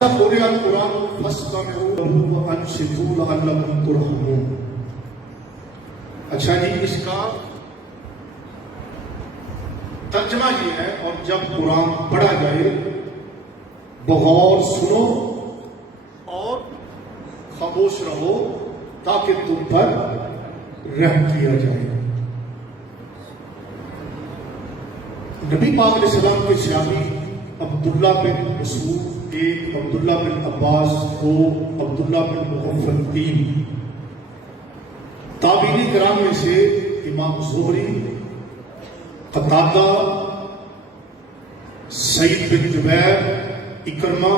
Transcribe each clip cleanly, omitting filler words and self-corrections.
قرئ القرآن فاستمعوا له وانصتوا لعلكم ترحمون۔ اچھا جی، اس کا ترجمہ یہ ہے، اور جب قرآن پڑھا جائے بغور سنو اور خاموش رہو تاکہ تم پر رحم کیا جائے۔ نبی پاک علیہ السلام کے صحابی عبداللہ بن مسعود، ایک عبداللہ بن عباس، دو عبداللہ بن مغفل، تین تابعین کرام میں سے امام زہری، قتادہ، سعید بن جبیر، اکرمہ،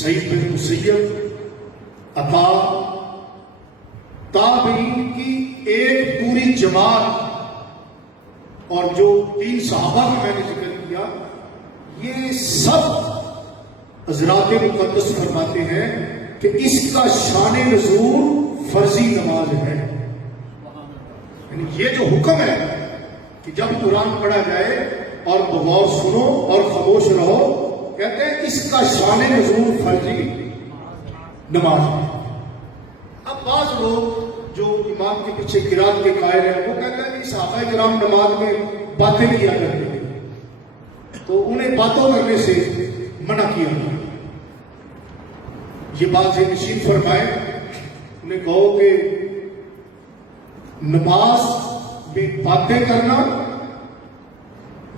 سعید بن مسیب، عطا، تابعین کی ایک پوری جماعت، اور جو تین صحابہ کی میں نے ذکر کیا، یہ سب حضرات مقدس فرماتے ہیں کہ اس کا شان نزول فرضی نماز ہے۔ یعنی یہ جو حکم ہے کہ جب قرآن پڑھا جائے اور بغور سنو اور خاموش رہو، کہتے ہیں اس کا شان نزول فرضی نماز ہے۔ اب بعض لوگ جو امام کے پیچھے قرات کے قائل ہیں، وہ کہتے ہیں کہ صحابہ کرام نماز میں باتیں کیا کرتے ہیں، تو انہیں باتوں کرنے سے منع کیا۔ یہ بات سے نشین فرمائے، انہیں کہو کہ نماز میں باتیں کرنا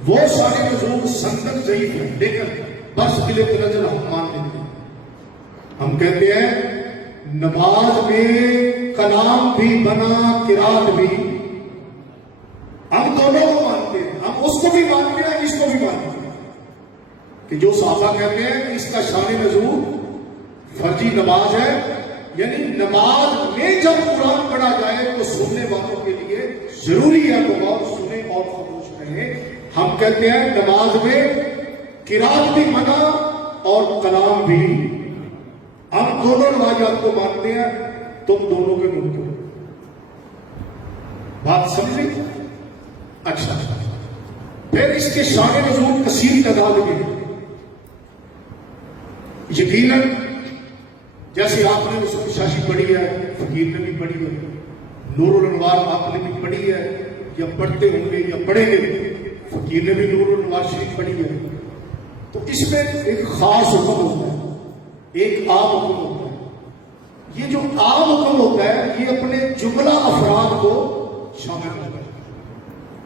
وہ شان نزول سندن ضعیف ہے، لیکن بس بل نظر ہم مان لیتے ہیں۔ ہم کہتے ہیں نماز میں کلام بھی بنا، قرات بھی، ہم دونوں کو مانتے ہیں، ہم اس کو بھی مانتے ہیں، اس کو بھی مانتے ہیں کہ جو صحابہ کہتے ہیں کہ اس کا شان نزول فرضی نماز ہے، یعنی نماز میں جب قرآن پڑھا جائے تو سننے والوں کے لیے ضروری ہے کہ وہ سنیں اور خاموش رہیں۔ ہم کہتے ہیں نماز میں قرات بھی منع اور کلام بھی، ہم دونوں روایات کو مانتے ہیں، تم دونوں کے منکر۔ بات سمجھیں؟ اچھا، پھر اس کے شان نزول کثیر تعداد میں، یقیناً جیسے آپ نے رسول شاشی پڑھی ہے، فقیر نے بھی پڑھی ہے، نور الانوار آپ نے بھی پڑھی ہے یا پڑھتے ہوں گے یا پڑھیں گے، فقیر نے بھی نور الانوار شریف پڑھی ہے، تو اس میں ایک خاص حکم ہوتا ہے، ایک عام حکم ہوتا ہے۔ یہ جو عام حکم ہوتا ہے یہ اپنے جملہ افراد کو شامل کرتا ہے۔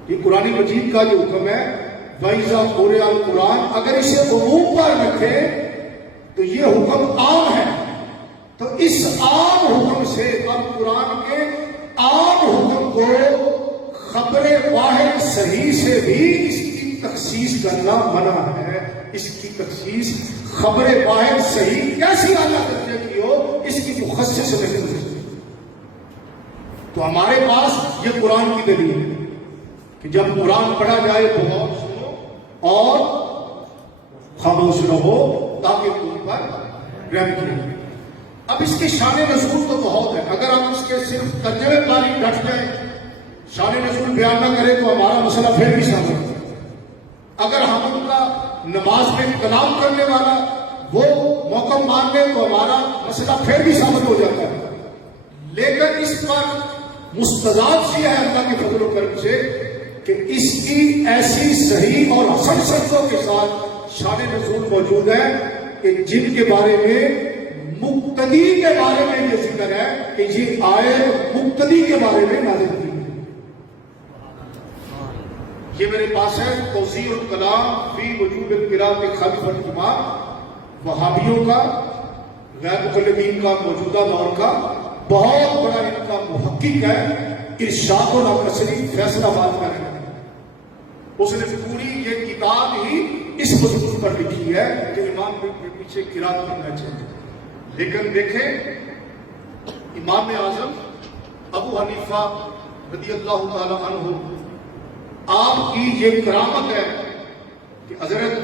یہ قرآن مجید کا جو حکم ہے، وَإِذَا قُرِئَ الْقُرْآنُ، اگر اسے عموم پر رکھے تو یہ حکم عام ہے، تو اس عام حکم سے اب قرآن کے عام حکم کو خبر واحد صحیح سے بھی اس کی تخصیص کرنا منع ہے۔ اس کی تخصیص خبر واحد صحیح کیسی اعلیٰ درجے کی ہو، اس کی مخصص نہیں ہو سکتی۔ تو ہمارے پاس یہ قرآن کی دلیل ہے کہ جب قرآن پڑھا جائے بغور سنو اور خاموش رہو تاکہ تم پر رحم کیا۔ اب اس کی شان نزول تو بہت ہے، اگر ہم اس کے صرف ترجمے پر ہی ڈٹ جائیں، شان نزول بیان نہ کریں تو ہمارا مسئلہ پھر بھی ثابت ہے۔ اگر ہم ان کا نماز میں کلام کرنے والا وہ موقع مان لیں تو ہمارا مسئلہ پھر بھی ثابت ہو جاتا ہے، لیکن اس پر مستضاد سی ہے اللہ کے فضل و کرم سے کہ اس کی ایسی صحیح اور حسن سندوں کے ساتھ شان نزول موجود ہے کہ جن کے بارے میں مقتدی کے بارے میں یہ ذکر ہے کہ یہ آیت مقتدی کے بارے میں نازل کی ہے۔ یہ میرے پاس ہے توضیح الکلام فی وجوب القراءۃ خلف الامام، وہابیوں کا، غیر مقلدین کا، موجودہ دور کا بہت بڑا ان کا محقق ہے، ارشاد النصری فیصل آباد کا ہے۔ اس نے پوری یہ کتاب ہی اس مضمون پر لکھی ہے کہ امام کے پیچھے قرات کرنا چاہیے۔ لیکن دیکھیں امام اعظم ابو حنیفہ رضی اللہ تعالی عنہ، آپ کی یہ کرامت ہے کہ حضرت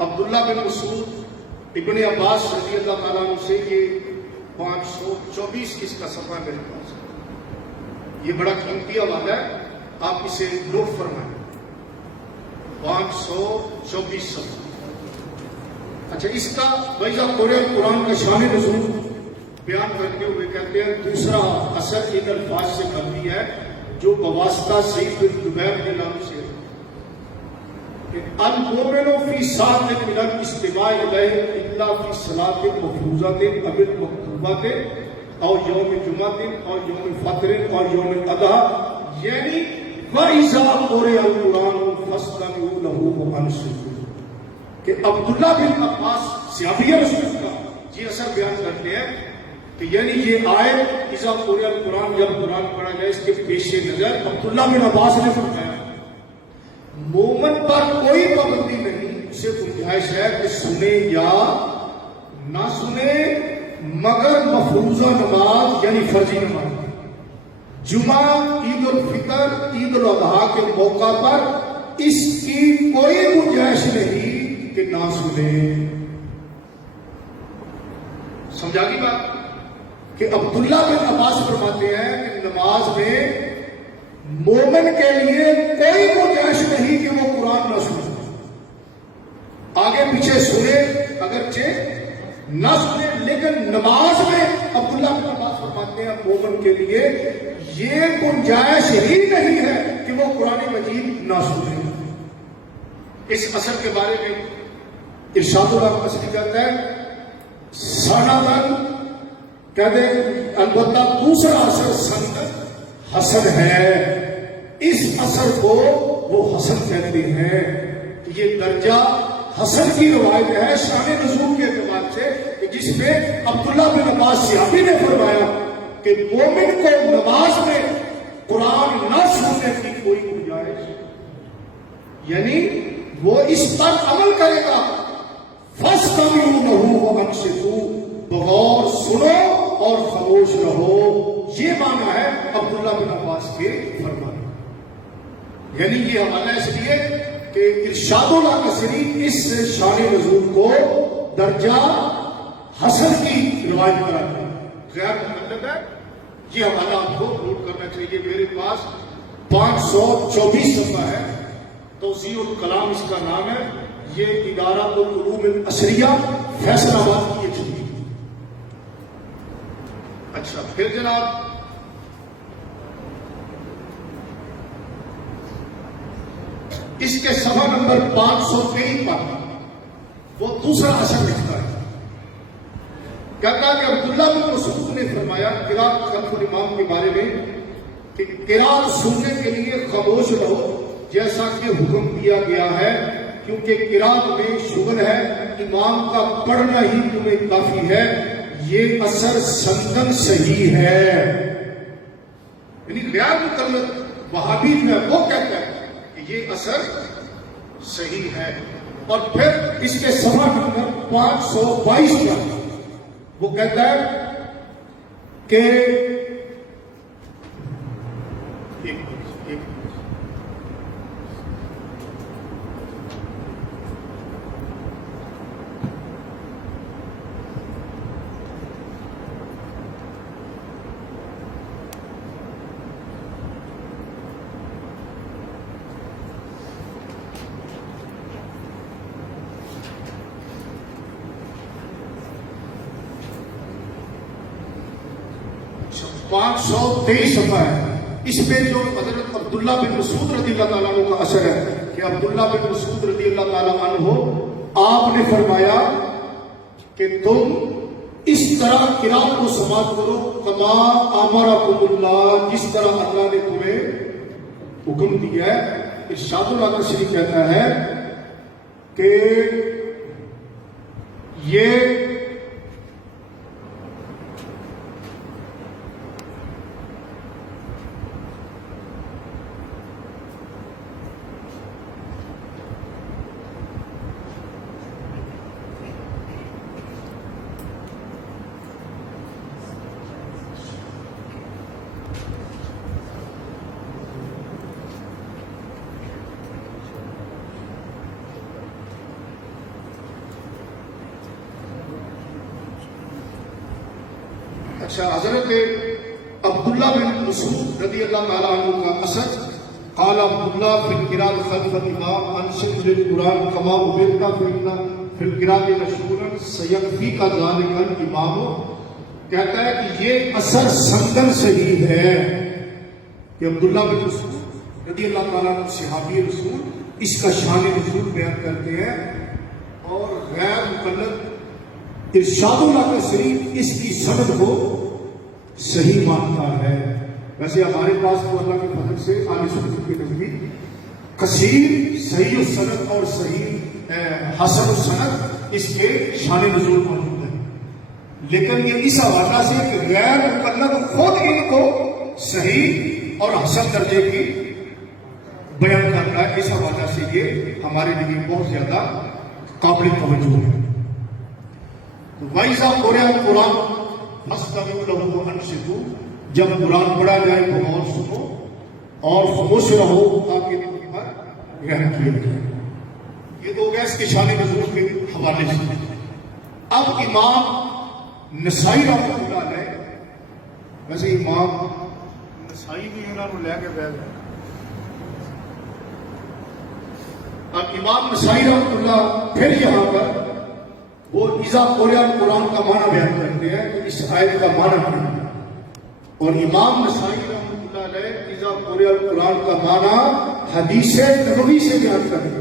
عبداللہ بن مسعود ابن عباس رضی اللہ تعالیٰ عنہ سے یہ 524 اس کا صفحہ میرے پاس ہے، یہ بڑا قیمتی حوالہ ہے، آپ اسے نوٹ فرمائیں۔ 524 صفحہ اچھا اس کا ویزا قرآن کا شان نزول بیان کرتے ہوئے کہتے ہیں دوسرا اثر ان الفاظ سے مبنی ہے جو بواسطہ سعید بن جبیر کے نام سے المؤمن فی ساعۃ من الاجتماع الیہ الا فی صلاۃ مفروضۃ او مکتوبۃ او یوم جمعۃ او یوم فطر او یوم الاضحیٰ یعنی وَإِذَا قُرِئَ الْقُرْآنُ فَاسْتَمِعُوا لَهُ وَأَنصِتُوا کہ عبداللہ بن عباس صحابی رسول کا یہ اثر بیان کرتے ہیں کہ یعنی یہ آیت اذا قرئ القرآن جب قرآن پڑھا جائے اس کے پیش نظر عبداللہ بن عباس نے فرمایا مومن پر کوئی پابندی نہیں، اسے گنجائش ہے کہ سنے یا نہ سنے مگر مفروضہ نماز یعنی فرضی نماز جمعہ عید الفطر عید الاضحیٰ کے موقع پر اس کی کوئی گنجائش نہیں کہ نہ سنے۔ سمجھا کی بات کہ عبداللہ بن عباس فرماتے ہیں کہ نماز میں مومن کے لیے کوئی گنجائش نہیں کہ وہ قرآن نہ سنے، آگے پیچھے سنے اگرچہ نہ سنے، لیکن نماز میں عبداللہ بن عباس فرماتے ہیں مومن کے لیے یہ گنجائش ہی نہیں ہے کہ وہ قرآن مجید نہ سنے۔ اس اثر کے بارے میں ارشاد اللہ مسیح کہتا ہے سندن کہتے ہیں البتہ دوسرا اثر سند حسن ہے، اس اثر کو وہ حسن کہتے ہیں، یہ درجہ حسن کی روایت ہے شان نزول کے اعتبار سے کہ جس میں عبداللہ بن عباس صحابی نے فرمایا کہ مومن کو نماز میں قرآن نہ سننے کی کوئی گنجائش یعنی وہ اس پر عمل کرے گا فَاسْتَمِعُوا لَهُ وَأَنصِتُوا بغور سنو اور خاموش رہو، یہ معنی ہے عبداللہ بن عباس کے فرمان۔ یعنی یہ حوالہ اس لیے کہ ارشاد اللہ نصری اس شان نزول کو درجہ حسن کی روایت کراتے ہیں، غیر مطلب ہے۔ یہ حوالہ آپ کو نوٹ کرنا چاہیے، میرے پاس 524 صفحہ ہے، توضیح الکلام اس کا نام ہے، یہ ادارہ العلوم الاشریہ فیصل آباد کی ایک چھٹی۔ اچھا پھر جناب اس کے صفحہ نمبر 523 پر وہ دوسرا اثر لکھتا ہے، کہتا ہے کہ عبداللہ بن مسعود نے فرمایا قرات خلف الامام کے بارے میں کہ قرات سننے کے لیے خاموش رہو جیسا کہ حکم دیا گیا ہے، کیونکہ قرات میں شغل ہے، امام کا پڑھنا ہی تمہیں کافی ہے، یہ اثر سندن صحیح ہے۔ یعنی غیر مقلد وہابی جو ہے وہ کہتا ہے کہ یہ اثر صحیح ہے۔ اور پھر اس کے صفحہ نمبر 522 پر وہ کہتا ہے کہ پانچ 523 صفحہ ہے، اس پہ جو حضرت عبداللہ بن مسعود رضی اللہ تعالیٰ عنہ کا اثر ہے کہ عبداللہ بن مسعود رضی اللہ تعالیٰ عنہ آپ نے فرمایا کہ تم اس طرح قرات کو سماعت کرو کما امرکم اللہ، جس طرح اللہ نے تمہیں حکم دیا ہے۔ ارشاد اللہ شریف کہتا ہے کہ یہ اچھا حضرت عبداللہ بن مسعود رضی اللہ تعالیٰ عنہ کا اثر قال عبداللہ فی القرات خلف الامام انصت للقرآن کما امرت پھر قرات مشہور سیکفی کا ذالک امام کہتا ہے کہ یہ اثر سندن سے ہی ہے کہ عبداللہ بن مسعود رضی اللہ تعالیٰ عنہ صحابی رسول اس کا شان نزول بیان کرتے ہیں اور غیر مقلد ارشاد اللہ کا شریف اس کی سند کو صحیح مانتا ہے. ویسے ہمارے پاس تو اللہ کے فضل سے اہل سنت کے نزدیک کثیر صحیح السند اور صحیح حسن السند اس کے شان نزول موجود ہے، لیکن یہ اس حوالہ سے کہ غیر مقلد خود ان کو صحیح اور حسن درجے کی بیان کرتا ہے، اس حوالہ سے یہ ہمارے لیے بہت زیادہ قابل توجہ ہے. وَإِذَا قُرِئَ الْقُرْآنُ فَاسْتَمِعُوا لَهُ وَأَنصِتُوا، جب قرآن پڑھا جائے تو غور سنو اور خاموش رہو تاکہ ان پر رحم کیا جائے. یہ تو گیا اس کے شان نزول کے حوالے سے. اب امام نسائی رحمۃ اللہ علیہ، ویسے امام نسائی بھی انہوں نے لے کے بیٹھ گئے. اب امام نسائی رحمۃ اللہ پھر یہاں پر وہ اذا قرئ قرآن کا معنی بیان کرتے ہیں کہ اس آیت کا معنی کیا ہے، اور امام نسائی رحمۃ اللہ علیہ اذا قرئ قرآن کا معنی حدیث نبوی سے بیان کرتے ہیں.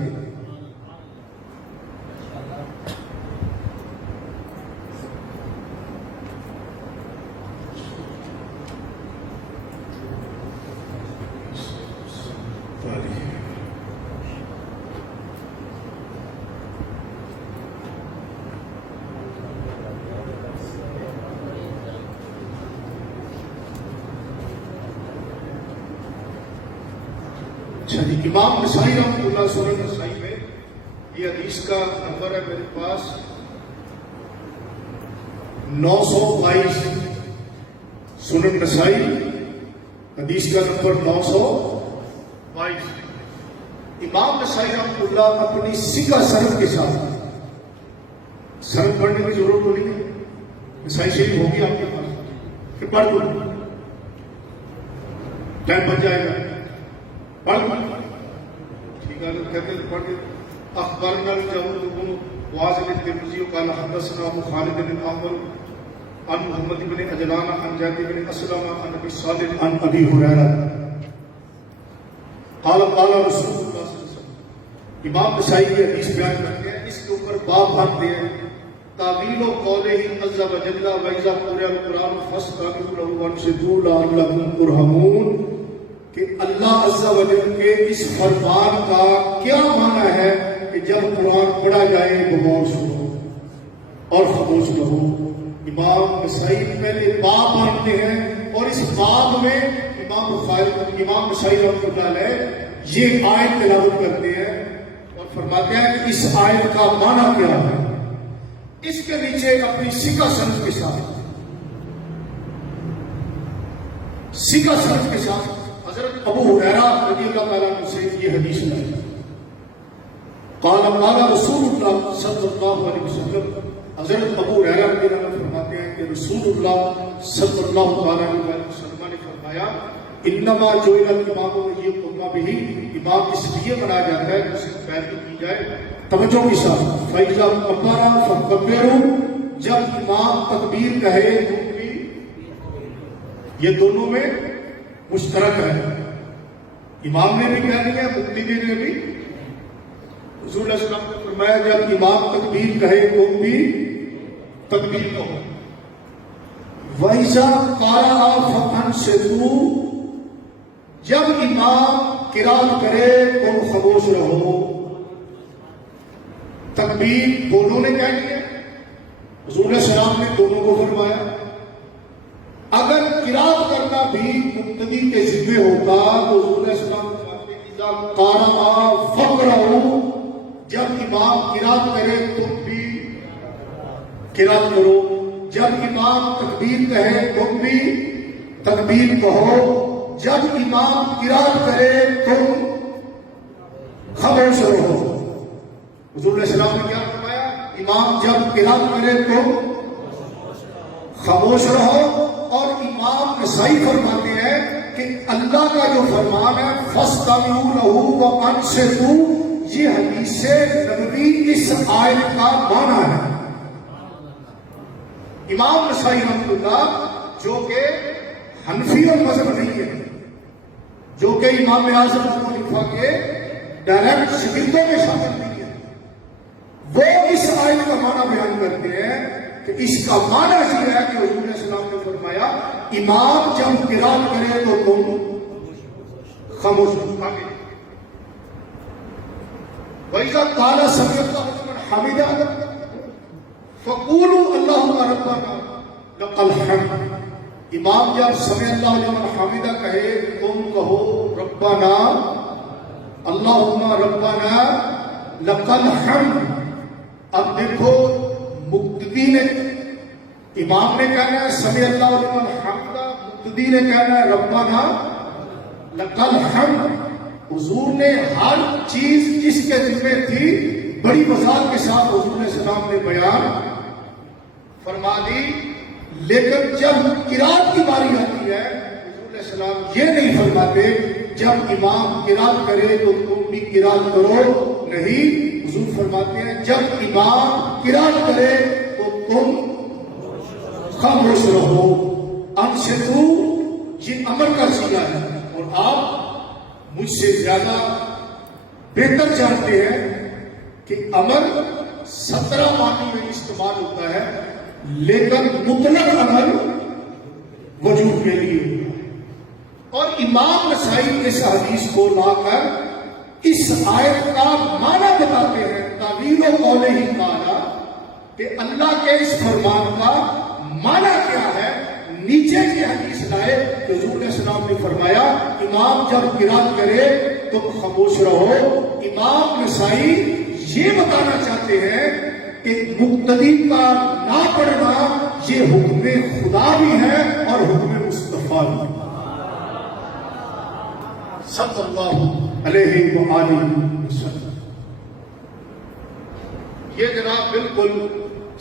امام نسائی رحمۃ اللہ سنن نسائی میں یہ حدیث کا نمبر ہے میرے پاس 922. سنن نسائی حدیث کا نمبر 922. امام نسائی رحمۃ اللہ اپنی سکہ سند کے ساتھ، سند پڑھنے کی ضرورت تو نہیں ہے، نسائی شریف ہوگی آپ کے پاس، کہ پڑھ دو ٹائم بچ جائے گا، پڑھ دو. کہتے ہیں پڑھ کے اخبارنا الجعود بن واصل الترمذی قال حدثنا ابو خالد بن عمرو عن محمد بن عجلان عن زید بن اسلم عن ابي صالح عن ابي هريره قال قال رسول اللہ صلی اللہ علیہ وسلم. امام نسائی کی حدیث بیان کرتے ہیں، اس کے اوپر باب باندھتے ہیں تعویل قولہ عز وجل واذا قرئ القرآن فاستمعوا له وانصتوا لعلکم ترحمون، کہ اللہ عز و جل کے اس فرمان کا کیا معنی ہے کہ جب قرآن پڑھا جائے تو غور سنو اور خاموش رہو. امام نسائی پہلے باب مانتے ہیں اور اس باب میں امام نسائی رحمۃ اللہ علیہ یہ آیت تلاوت کرتے ہیں اور فرماتے ہیں کہ اس آیت کا معنی کیا ہے. اس کے نیچے اپنی سکہ سند کے ساتھ حضرت ابو ہریرہ رضی اللہ تعالیٰ عنہ سے یہ حدیث لائی. قال قال رسول اللہ صلی اللہ علیہ وسلم، حضرت ابو ہریرہ رضی اللہ عنہ فرماتے ہیں کہ رسول اللہ صلی اللہ تعالیٰ علیہ وسلم نے فرمایا انما جعل الامام لیؤتم بہ، امام اس لیے بنایا جاتا ہے کہ اس کی پیروی کی جائے. توجہ کے ساتھ فاذا کبر فکبروا، جب امام تکبیر کہے یہ دونوں میں مشترک ہے، امام نے بھی کہہ دیا مقتدی نے بھی. حضور علیہ السلام نے فرمایا جب امام تکبیر کہے تم بھی تکبیر کہو. وَإِذَا قَرَأَ فَأَنصِتُوا، جب امام قرات کرے تم خاموش رہو. تکبیر دونوں نے کہہ دیا، حضور علیہ السلام نے دونوں کو فرمایا. اگر قرات کرنا بھی مقتدی کے ذمہ ہوتا تو حضور علیہ السلام اذا قرأ فقرؤوا، جب امام قرات کرے تم بھی قرات کرو. جب امام تکبیر کہے تم بھی تکبیر کہو. جب امام قرات کرے تم خاموش رہو. حضور علیہ السلام نے کیا فرمایا؟ امام جب قرات کرے تم خاموش رہو. اور امام نسائی فرماتے ہیں کہ اللہ کا جو فرمان ہے فاستمعوا له وانصتوا، یہ حدیث نبوی اس آیت کا معنی ہے۔ امام نسائی رحمۃ اللہ جو کہ حنفی اور مذہب نہیں ہے، جو کہ امام اعظم ابو حنیفہ کے ڈائریکٹ شاگردوں میں شامل نہیں ہے، وہ اس آیت کا معنی بیان کرتے ہیں کہ اس کا معنی یہ ہے کہ حضور علیہ السلام نے فرمایا امام جب قرات کرے تو تم خاموش رہو۔ وَإِذَا قَالَ سَمِعَ اللَّهُ لِمَنْ حَمِدَهُ فَقُولُوا اللَّهُمَّ رَبَّنَا لَكَ الْحَمْدُ، امام جب سمع اللہ لمن حمدہ کہے تم کہو ربنا اللہم ربنا لک الحمد۔ اب دیکھو مقتدی نے، امام نے کہنا ہے سمع اللہ لمن حمدہ، مقتدی نے کہنا ہے ربنا لک الحمد۔ حضور نے ہر چیز جس کے دل میں تھی بڑی وضاحت کے ساتھ حضور علیہ السلام نے بیان فرما دی، لیکن جب قرات کی باری آتی ہے حضور علیہ السلام یہ نہیں فرماتے جب امام قرات کرے تو تم بھی قرات کرو، نہیں، حضور فرماتے ہیں جب امام قرات کرے تو تم خاموش رہو۔ انصتو یہ امر کا صیغہ ہے، اور آپ مجھ سے زیادہ بہتر جانتے ہیں کہ امر 17 معنی میں استعمال ہوتا ہے، لیکن مطلق امر وجوب کے لیے ہوتا ہے۔ اور امام نسائی اس حدیث کو لا کر اس آیت کا معنی بتاتے ہیں، تعبیر و قول ہی تعالی، کہ اللہ کے اس فرمان کا معنی کیا ہے۔ نیچے کی حدیث لائے کہ حضور علیہ السلام نے فرمایا امام جب قرات کرے تم خاموش رہو۔ امام نسائی یہ بتانا چاہتے ہیں کہ مقتدی کا نہ پڑھنا یہ حکم خدا بھی ہے اور حکم مصطفیٰ بھی۔ صلی اللہ علیہ وآلہ وسلم۔ یہ جناب بالکل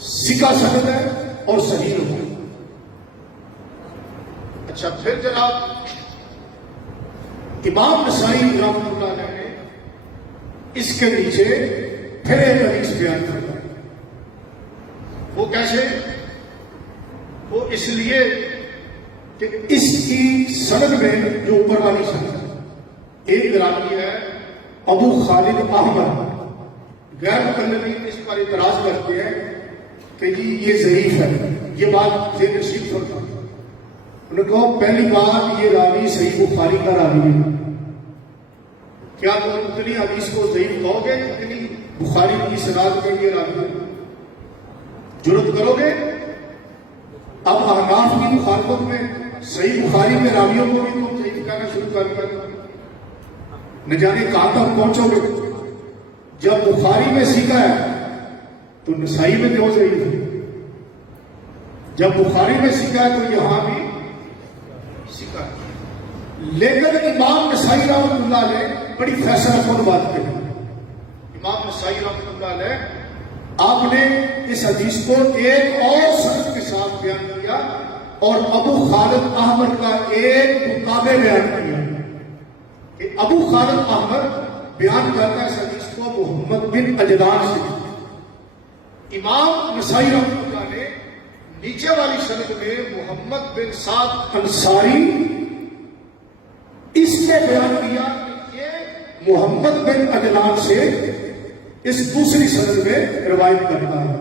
سکا سند ہے اور صحیح ہے۔ اچھا، پھر جناب امام نسائی رحمۃ اللہ علیہ نے اس کے نیچے پھر ایک حدیث بیان کرتا ہے۔ وہ کیسے؟ وہ اس لیے کہ اس کی سند میں جو اوپر والی سند ہے، ایک راوی ہے ابو خالد احمد، غیر مقلدین اس پر اعتراض کرتے ہیں کہ جی یہ ضعیف ہے، یہ بات ذہن نشین کرتا ہے۔ انہوں نے کہا پہلی بات یہ راوی صحیح بخاری کا راوی ہے، کیا تم اتنی حدیث کو ضعیف کہو گے اتنی بخاری کی سند میں یہ راوی ہے؟ جرأت کرو گے؟ اب احناف کی مخالفت میں صحیح بخاری کے راویوں کو بھی تم ضعیف کہنا شروع کر دیا، نہ جانے کہاں تک پہنچو گے۔ جب بخاری میں سیکھا ہے تو نسائی میں کیوں ضعیف ہے؟ جب بخاری میں سیکھا ہے تو یہاں بھی سیکھا ہے۔ لیکن امام نسائی رحمۃ اللہ علیہ بڑی فیصلہ کن بات کہی۔ امام نسائی رحمۃ اللہ علیہ آپ نے اس حدیث کو ایک اور سند کے ساتھ بیان کیا اور ابو خالد احمد کا ایک مقابلہ بیان کیا کہ ابو خالد احمد بیان کرتا ہے اس حدیث کو محمد بن اجلان سے۔ امام نسائی رحمۃ اللہ نے نیچے والی سند میں محمد بن سعد انصاری اس نے بیان کیا کہ یہ محمد بن اجلان سے اس دوسری سند میں روایت کرتا ہے،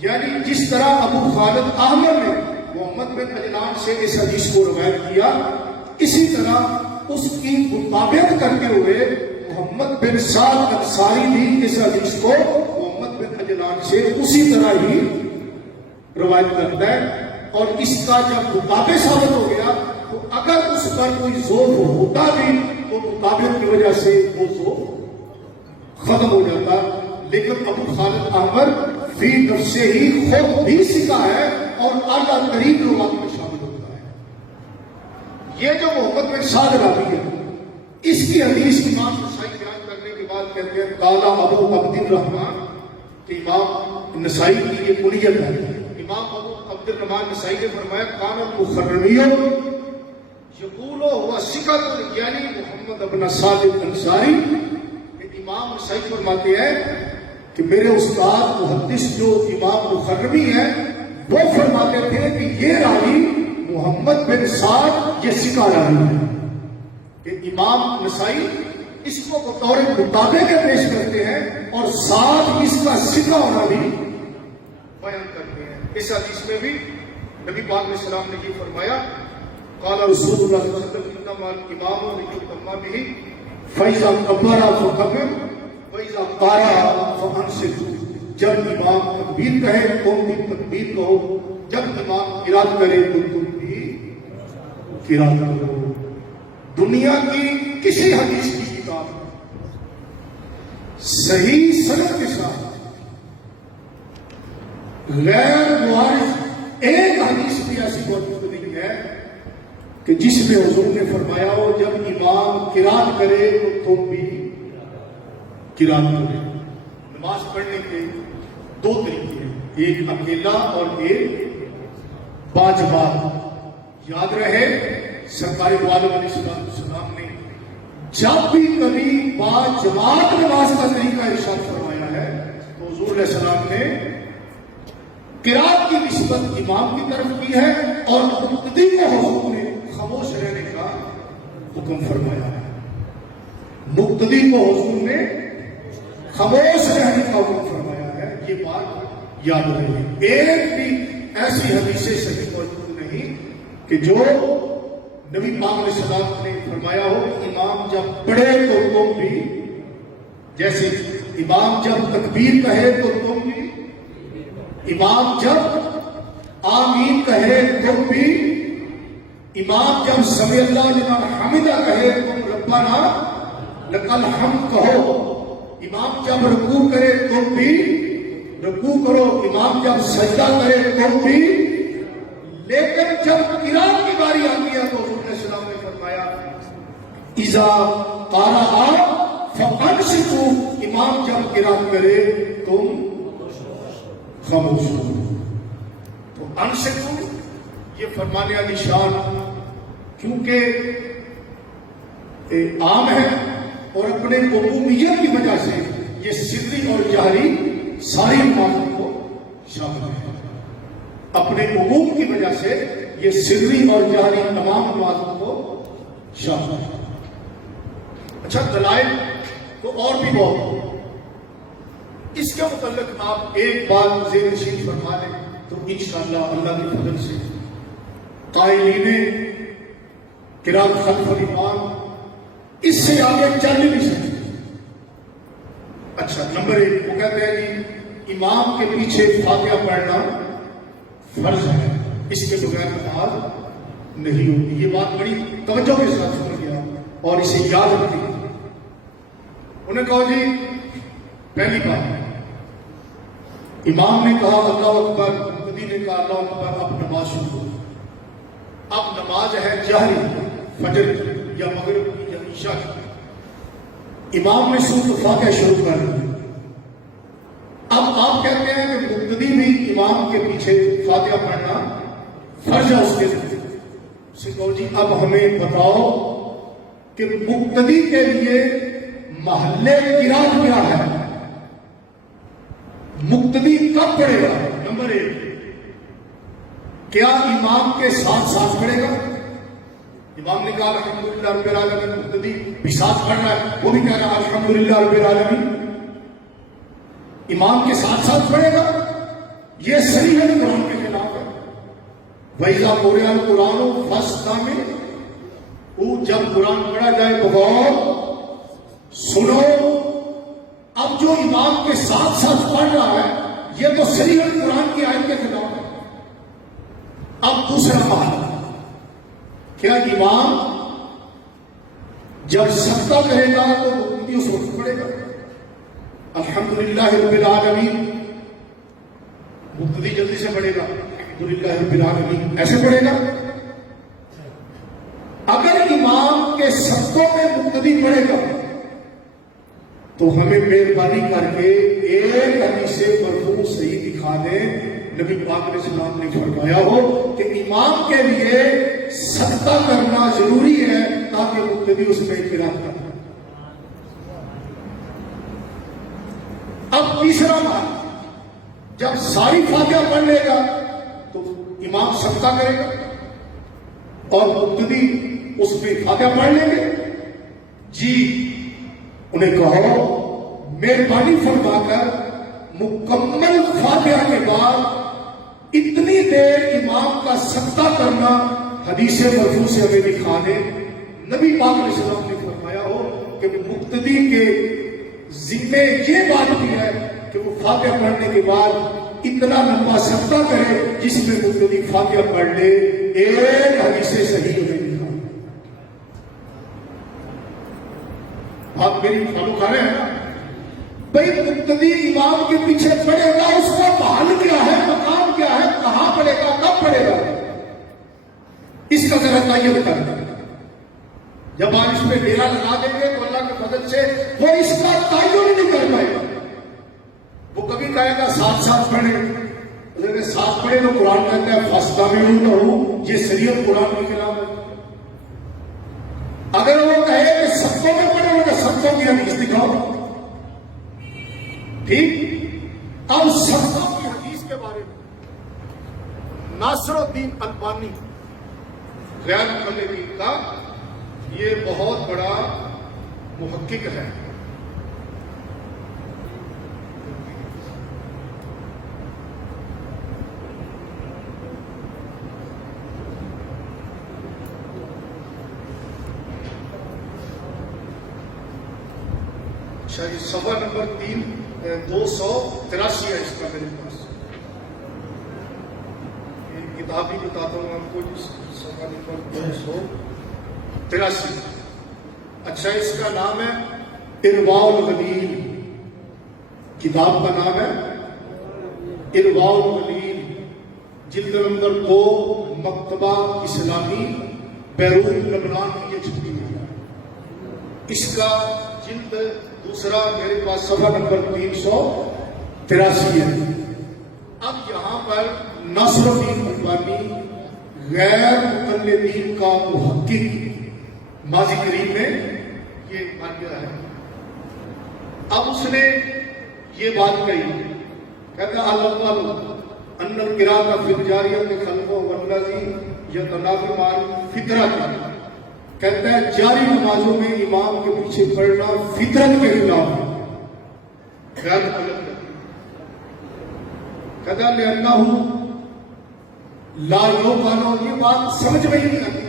یعنی جس طرح ابو خالد احمد نے محمد بن اجلان سے اس حدیث کو روایت کیا، اسی طرح اس کی مطابقت کرتے ہوئے محمد بن سعد انصاری بھی اس حدیث کو محمد بن اجلان سے اسی طرح ہی روایت کرتا ہے۔ اور اس کا جب مطابق ثابت ہو گیا تو اگر اس پر کوئی زور ہوتا بھی تو مطابق کی وجہ سے وہ زور ختم ہو جاتا، لیکن ابو خالد احمد فی نفسہ ہی خود بھی سیکھا ہے اور اعلیٰ ترین لوگوں میں شامل ہوتا ہے۔ یہ جو محمد بن سعد راوی ہے، اس کی حدیث امام نسائی بیان کرنے کے بعد کہتے ہیں قال ابو عبد الرحمن، کہ امام نسائی کی یہ کنیت ہے۔ امام ابو عبد الرحمن نسائی نے فرمایا کان المخرمی یقول هو ثقۃ، یعنی محمد بن سعد انصاری امام نسائی فرماتے ہیں کہ میرے استاد محدث جو امام مخرمی ہیں وہ فرماتے تھے کہ یہ راوی محمد بن سعد یہ سکا راوی ہے، کہ امام نسائی اس کو بطور مطابق کے پیش کرتے ہیں اور ساتھ اس کا سکا ہونا بھی بیان کرتے ہیں۔ اس حدیث میں بھی نبی پاک علیہ السلام نے یہ فرمایا، قال رسول اللہ صلی اللہ علیہ وسلم انما الامام ليتم به فاذا كبر فكبر واذا قرأ فانصت، جب امام تکبیر کہے تم بھی تکبیر کہو، جب امام قرات کرے تو تم بھی قرات کرو۔ دنیا کی کسی حدیث کی کتاب صحیح سند کے ساتھ غیر معارض ایک حدیث بھی ایسی موجود نہیں ہے کہ جس میں حضور نے فرمایا ہو جب امام قرات کرے تو تم بھی قرات کرو۔ نماز پڑھنے کے دو طریقے ہیں، ایک اکیلا اور ایک باجماعت۔ یاد رہے سرکار دو عالم علیہ السلام نے جب بھی کبھی باجماعت نماز کا طریقہ ارشاد فرمایا ہے تو حضور علیہ السلام نے قرات کی نسبت امام کی طرف کی ہے اور مقتدی کو حضور نے خاموش رہنے کا حکم فرمایا ہے۔ مقتدی کو حضور نے خاموش رہنے کا حکم فرمایا ہے، یہ بات یاد رہے۔ ایک بھی ایسی حدیث صحیح موجود نہیں کہ جو نبی پاک علیہ السلام نے فرمایا ہو کہ امام جب پڑھے تو تم بھی، جیسے امام جب تکبیر کہے تو تم بھی، امام جب آمین کہے تم بھی، امام جب سمی اللہ لمن حمدہ کہے تم ربنا لک الحمد کہو، امام جب رکوع کرے تم بھی رکوع کرو، امام جب سجدہ کرے تم بھی۔ لیکن جب قرات کی باری آتی ہے تو حضور علیہ السلام نے فرمایا اذا قرأ فانصتوا، امام جب قرات کرے تم خاموش ہو۔ تو انصتوا یہ فرمانے والی شان کیونکہ عام ہے اور اپنے عمومیت کی وجہ سے یہ سری اور جہری ساری نمازوں کو شامل ہے، اپنے عموم کی وجہ سے یہ سری اور جہری تمام نمازوں کو شامل ہے۔ اچھا دلائل تو اور بھی بہت، اس کے متعلق آپ ایک بات ذہن نشین فرما لیں تو انشاءاللہ اللہ کے فضل سے قائلین قرات خلف الامام اس سے آگے چل نہیں سکتے۔ اچھا نمبر ایک وہ کہتے ہیں جی امام کے پیچھے فاتحہ پڑھنا فرض ہے، اس کے بغیر نماز نہیں ہوتی۔ یہ بات بڑی توجہ کے ساتھ سن گیا اور اسے یاد رکھیں۔ انہیں کہا جی پہلی بات امام نے کہا اللہ اکبر، مقتدی نے کہا اللہ اکبر، اب نماز شروع ہو۔ اب نماز ہے جہری، فجر یا مغرب کی یا عشاء کی، امام نے سورۃ فاتحہ شروع کر دی۔ اب آپ کہتے ہیں کہ مقتدی بھی امام کے پیچھے فاتحہ پڑھنا فرض ہے اس کے سے کہو جی اب ہمیں بتاؤ کہ مقتدی کے لیے محلِ قرات کیا ہے، مقتدی کب پڑھے گا؟ نمبر ایک کیا امام کے ساتھ ساتھ پڑھے گا؟ امام نے کہا الحمدللہ رب العالمین، مقتدی بھی ساتھ پڑھ رہا ہے، وہ بھی کہہ رہا ہے الحمدللہ رب العالمین، امام کے ساتھ ساتھ پڑھے گا؟ یہ صحیح ہے قرآن کے خلاف ہے۔ وَإِذَا قُرِئَ الْقُرْآنُ فَاسْتَمِعُوا، جب قرآن پڑھا جائے تو غور سنو۔ اب جو امام کے ساتھ ساتھ پڑھ رہا ہے یہ تو صحیح ہے قرآن کی آیت کے خلاف ہے۔ اب دوسرا بات، کیا امام جب سجدہ کرے گا تو مقتدی اس وقت پڑھے گا الحمدللہ رب العالمین؟ مقتدی جلدی سے پڑھے گا الحمدللہ رب العالمین، ایسے پڑھے گا؟ اگر امام کے سجدوں میں مقتدی پڑھے گا تو ہمیں مہربانی کر کے ایک حدیث مرفوع صحیح دکھا دیں، نبی پاک علیہ السلام نے فرمایا ہو کہ امام کے لیے سجدہ کرنا ضروری ہے تاکہ مقتدی اس میں قرات کرے۔ مان. جب ساری فاتحہ پڑھ لے گا تو امام سجدہ کرے گا اور مقتدی اس میں فاتحہ پڑھ لیں گے. جی انہیں کہو مہربانی فرما کر مکمل فاتحہ کے بعد اتنی دیر امام کا سجدہ کرنا حدیث مرفوع سے ہمیں دکھا دے. نبی پاک علیہ السلام نے فرمایا ہو کہ مقتدی کے ذمے یہ بات بھی ہے کہ وہ فاتحہ پڑھنے کے بعد اتنا لمبا سجدہ کرے جس میں مقتدی فاتحہ پڑھ لے. ایک حدیث صحیح ہمیں دکھا. آپ میری فالو کر رہے ہیں نا؟ بھائی مقتدی امام کے پیچھے پڑے گا، اس کا محل کیا ہے، مقام کیا ہے، کہاں پڑے گا، کب پڑے گا، اس کا ذرا تعین کرنا. جب آپ اس پہ ڈیرا لگا دیں گے تو اللہ کے فضل سے وہ اس کا تعین نہیں کر پائے گا. وہ کبھی کہے گا ساتھ ساتھ پڑھے، اگر ساتھ پڑھے تو قرآن کہتا ہے فاستبقوا، یہ شریعت قرآن کے خلاف ہے. اگر وہ کہے کہ سبوں میں پڑھے تو سبوں کی حدیث دکھاؤ. ٹھیک. اب سبوں کی حدیث کے بارے میں ناصر الدین البانی غیر مقلدین کا یہ بہت بڑا محقق ہے. شاید صفحہ نمبر 283 ہے اس کا میرے پاس. کتاب بھی بتاتا ہوں آپ کو. صفحہ نمبر 283. اچھا، اس کا نام ہے ارواء الغلیل. کتاب کا نام ہے ارواء الغلیل. جلد نمبر 2، مکتبہ اسلامی، بیروت لبنان کی یہ چھپی ہوئی ہے. اس کا جلد دوسرا میرے پاس صفحہ نمبر 383 ہے. اب یہاں پر ناصر الدین البانی غیر مقلدین کا محقق ماضی قریب میں یہ بن گیا ہے. اب اس نے یہ بات کہی، کہتا ہے اللہ ان القراءۃ فی الجاریۃ خلف والذی یتنافی مع الفطرۃ. کہتا ہے جاری نمازوں میں امام کے پیچھے پڑھنا فطرت کے خلاف ہے. غیر مقلد کہتا ہے لأنہ لا یوقانو. یہ بات سمجھ میں ہی نہیں آتی.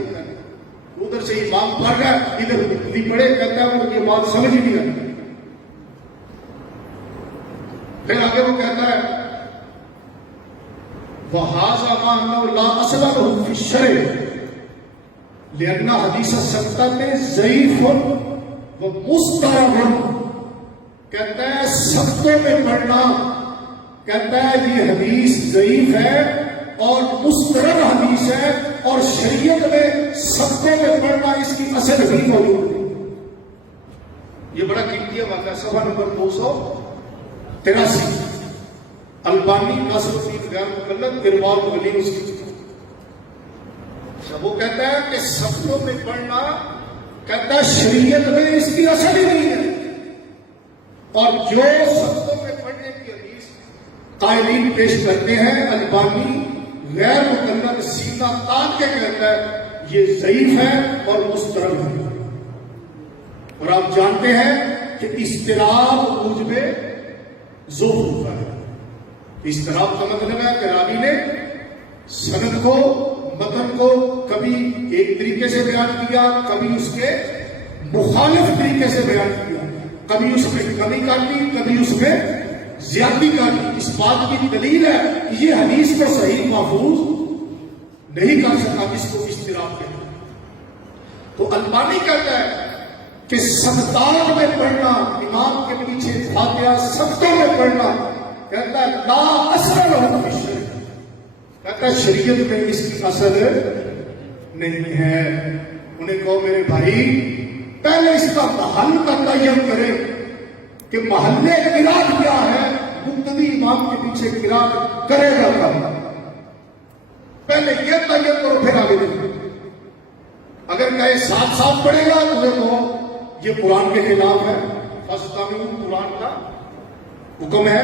ادھر سے امام پڑھ رہا ہے، ادھر مقتدی پڑھے، کہتا ہے وہ یہ بات سمجھ ہی نہیں آتی. پھر آگے وہ کہتا ہے وَهَذَا مَا أَنَّهُ لَا أَصْلَ لَهُ فِي الشَّرْعِ لأن حدیث سبتہ ضعیف و مسترب. کہتا ہے سبتوں میں پڑھنا، کہتا ہے یہ حدیث ضعیف ہے اور مسترب حدیث ہے، اور شریعت میں سبتوں میں پڑھنا اس کی اصل ہی موجود ہے. یہ بڑا قیمتی واقعہ. صفحہ نمبر 283. البانی ناصر الدین غیر مقلد ارواء الغلیل اس کی. وہ کہتا ہے کہ سبتوں میں پڑھنا، کہتا ہے شریعت میں اس کی اصل ہی نہیں ہے، اور جو سبتوں میں پڑھنے کی حدیث قائلین پیش کرتے ہیں البانی غیر مقلد سینہ تان کے کہتا ہے یہ ضعیف ہے اور مسترب ہے. اور آپ جانتے ہیں کہ اضطراب موجب ظہور ہوتا ہے. اضطراب کا مطلب ہے کہ راوی نے سند کو، متن کو کبھی ایک طریقے سے بیان کیا، کبھی اس کے مخالف طریقے سے بیان کیا، کبھی اس میں کمی کر دی، کبھی اس میں زیادتی کر دی. اس بات کی دلیل ہے کہ یہ حدیث کو صحیح محفوظ نہیں کر سکا جس کو اضطراب کہتے ہیں. تو البانی کہتا ہے کہ سبتات میں پڑھنا، امام کے پیچھے فاتحہ سبتوں میں پڑھنا، کہتا ہے لا اثر لہ فی الشرع. کہتا ہے شریعت میں اس کی اثر نہیں ہے. انہیں کہو میرے بھائی پہلے اس کا محل کا تعین کرے کہ محل قراءت کیا ہے، مقتدی امام کے پیچھے قراءت کرے گا کب. پہلے یہ تعین کرو پھر آگے دیکھو. اگر کہے ساتھ ساتھ پڑھے گا تو کہو یہ قرآن کے خلاف ہے. فاستبقوا قرآن کا حکم ہے.